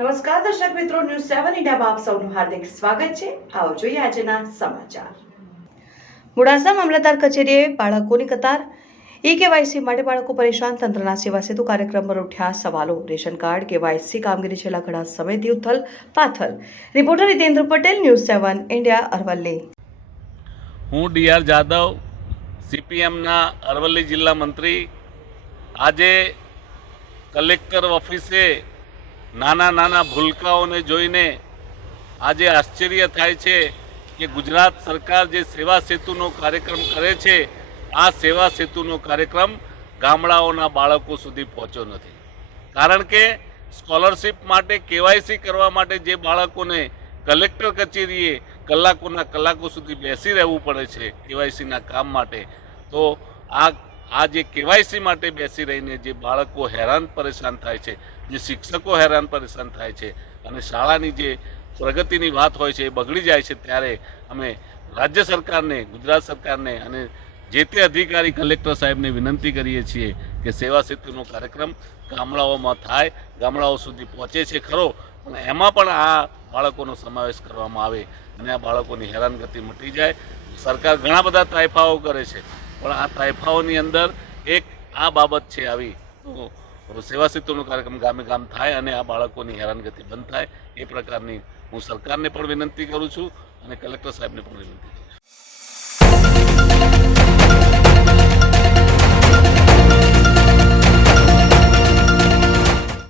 દર્શક મિત્રો, ન્યૂઝ સેવન ઇન્ડિયામાં આપ સૌનું હાર્દિક સ્વાગત છે. આવો જોઈએ આજના સમાચાર. મોડાસા મામલતદાર કચેરીએ બાળકોની કતાર ઈ કેવાયસી માટે બાળકો પરેશાન, તંત્રના સેવા સેતુ કાર્યક્રમ પર ઉઠ્યા સવાલો. રેશન કાર્ડ કેવાયસી કામગીરી છેલ્લા ઘણા સમયથી ઉથલ પાથલ. Reporter Hitendra Patel, news seven India, Aravalli. હું ડીઆર જાદવ સીપીએમના અરવલ્લી જિલ્લા મંત્રી. આજે કલેક્ટર ઓફિસે નાના નાના ભૂલકાઓને જોઈને આજે આશ્ચર્ય થાય છે કે ગુજરાત સરકાર જે સેવા સેતુનો કાર્યક્રમ કરે છે, આ સેવા સેતુનો કાર્યક્રમ ગામડાઓના બાળકો સુધી પહોંચ્યો નથી. કારણ કે સ્કોલરશિપ માટે, કેવાયસી કરવા માટે જે બાળકોને કલેક્ટર કચેરીએ કલાકોના કલાકો સુધી બેસી રહેવું પડે છે કેવાયસીના કામ માટે, તો આ આ જે કેવાયસી માટે બેસી રહીને જે બાળકો હેરાન પરેશાન થાય છે, જે શિક્ષકો હેરાન પરેશાન થાય છે અને શાળાની જે પ્રગતિની વાત હોય છે એ બગડી જાય છે, ત્યારે અમે રાજ્ય સરકારને, ગુજરાત સરકારને અને જે તે અધિકારી કલેક્ટર સાહેબને વિનંતી કરીએ છીએ કે સેવા સેતુનો કાર્યક્રમ ગામડાઓમાં થાય, ગામડાઓ સુધી પહોંચે છે ખરો, પણ એમાં પણ આ બાળકોનો સમાવેશ કરવામાં આવે અને આ બાળકોની હેરાનગતિ મટી જાય. સરકાર ઘણા બધા તાયફાઓ કરે છે. પણ આ તાઇફાઓની અંદર એક આ બાબત છે આવી. તો સેવા સેતુનો કાર્યક્રમ ગામે ગામ થાય અને આ બાળકોની હેરાનગતિ બંધ થાય, એ પ્રકારની હું સરકારને પણ વિનંતી કરું છું અને કલેક્ટર સાહેબને પણ વિનંતી કરું